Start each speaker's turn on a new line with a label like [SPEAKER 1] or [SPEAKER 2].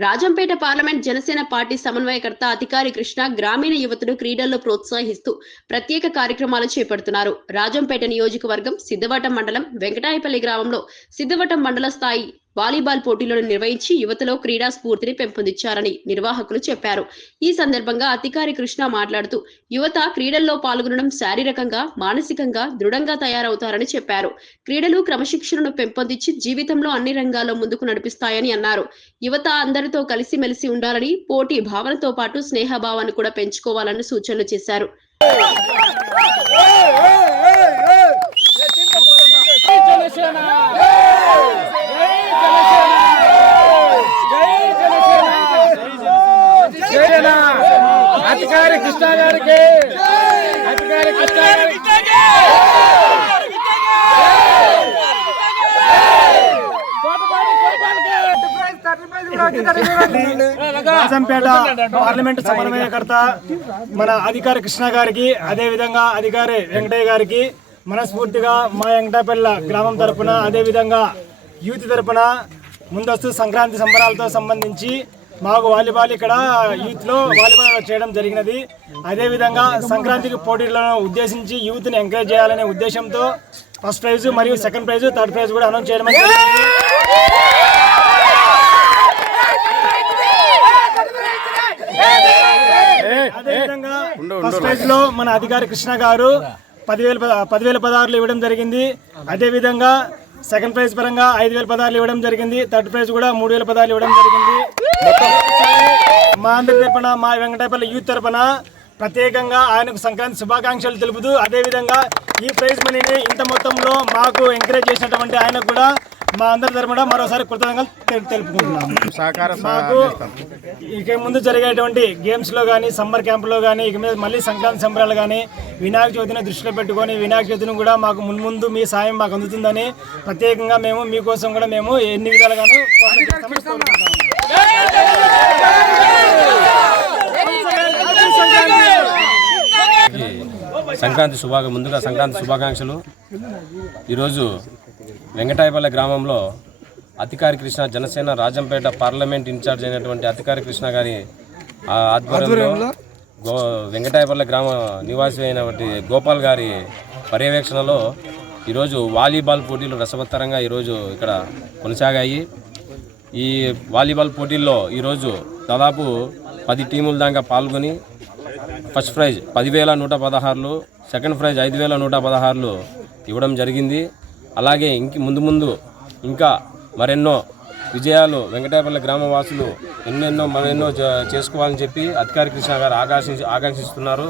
[SPEAKER 1] Rajampet parliament Janasena party సమన్వయకర్త అధికారి కృష్ణ గ్రామీణ యువతను క్రీడల్లో ప్రోత్సహిస్తూ ప్రత్యేక కార్యక్రమాలు చేపడుతున్నారు. రాజంపేట నియోజకవర్గం సిద్ధవటం మండలం వెంకటాయపల్లి గ్రామంలో సిద్ధవటం మండల స్థాయి వాలీబాల్ పోటీలను నిర్వహించి యువతలో క్రీడా స్ఫూర్తిని పెంపొందించారని నిర్వాహకులు చెప్పారు. ఈ సందర్భంగా అధికారి కృష్ణ మాట్లాడుతూ యువత క్రీడల్లో పాల్గొనడం శారీరకంగా మానసికంగా దృఢంగా తయారవుతారని చెప్పారు. క్రీడలు క్రమశిక్షణను పెంపొందించి జీవితంలో అన్ని రంగాల్లో ముందుకు నడిపిస్తాయని అన్నారు. యువత అందరితో కలిసిమెలిసి ఉండాలని పోటీ భావనతో పాటు స్నేహభావాన్ని కూడా పెంచుకోవాలని సూచనలు చేశారు.
[SPEAKER 2] జనసేన అధికారి కృష్ణ గారికి. అధికారి కృష్ణ గారికి.
[SPEAKER 3] రాజంపేట పార్లమెంట్ సమన్వయకర్త మన అధికారి కృష్ణ గారికి అదే విధంగా అధికారి వెంకటయ్య గారికి మనస్ఫూర్తిగా మా వెంకటాపల్ల గ్రామం తరపున అదే విధంగా యూత్ తరపున ముందస్తు సంక్రాంతి సంబరాలతో సంబంధించి మాకు వాలీబాల్ ఇక్కడ యూత్లో వాలీబాల్ చేయడం జరిగినది. అదే విధంగా సంక్రాంతికి పోటీలను ఉద్దేశించి యూత్ని ఎంకరేజ్ చేయాలనే ఉద్దేశంతో ఫస్ట్ ప్రైజ్ మరియు సెకండ్ ప్రైజ్ థర్డ్ ప్రైజ్ కూడా అనౌన్స్ చేయడం జరిగింది. అదేవిధంగా ఫస్ట్ ప్రైజ్లో మన అధికారి కృష్ణ గారు పదివేల పద- పదివేల పదహారులు ఇవ్వడం జరిగింది. అదే విధంగా సెకండ్ ప్రైజ్ పరంగా ఐదు వేల పదహారులు ఇవ్వడం జరిగింది. థర్డ్ ప్రైజ్ కూడా మూడు వేల పదహారులు ఇవ్వడం జరిగింది. మా అందరి తరపున మా వెంకటాపల్లి యూత్ తరపున ప్రత్యేకంగా ఆయనకు సంక్రాంతి శుభాకాంక్షలు తెలుపుతూ అదే విధంగా ఈ ప్రైజ్ మనీని ఇంత మొత్తంలో మాకు ఎంకరేజ్ చేసినటువంటి ఆయనకు కూడా మా అందరి తరపున మరోసారి కృతజ్ఞతలు తెలు- తెలుపుకుంటున్నాం
[SPEAKER 2] సహకార
[SPEAKER 3] ఇక ముందు జరిగేటువంటి గేమ్స్లో కానీ సమ్మర్ క్యాంప్లో కానీ ఇక మీద మళ్ళీ సంక్రాంతి సంబరాలు కానీ వినాయక చవితిని దృష్టిలో పెట్టుకొని వినాయక చవితిని కూడా మాకు మున్ముందు మీ సాయం మాకు అందుతుందని ప్రత్యేకంగా మేము మీకోసం కూడా మేము ఎన్ని విధాలుగాను.
[SPEAKER 4] సంక్రాంతి శుభాక ముందుగా సంక్రాంతి శుభాకాంక్షలు. ఈరోజు వెంకటాయపల్లె గ్రామంలో Adhikari Krishna Janasena Rajampet parliament in charge అయినటువంటి అధికారి కృష్ణ గారి ఆధ్వర్యంలో? గో వెంకటాయపల్లె గ్రామ నివాసి అయినటువంటి గోపాల్ గారి పర్యవేక్షణలో ఈరోజు వాలీబాల్ పోటీలు రసవత్తరంగా ఈరోజు ఇక్కడ కొనసాగాయి. ఈ వాలీబాల్ పోటీల్లో ఈరోజు దాదాపు పది టీముల దాకా పాల్గొని ఫస్ట్ ప్రైజ్ పదివేల నూట పదహారులు సెకండ్ ప్రైజ్ ఐదు వేల నూట పదహారులు ఇవ్వడం జరిగింది. అలాగే ఇంక ముందు ముందు ఇంకా మరెన్నో విజయాలు వెంకటాపల్లి గ్రామవాసులు ఎన్నెన్నో మరెన్నో చేసుకోవాలని చెప్పి అధికారి కృష్ణ గారు ఆకాంక్షి ఆకాంక్షిస్తున్నారు.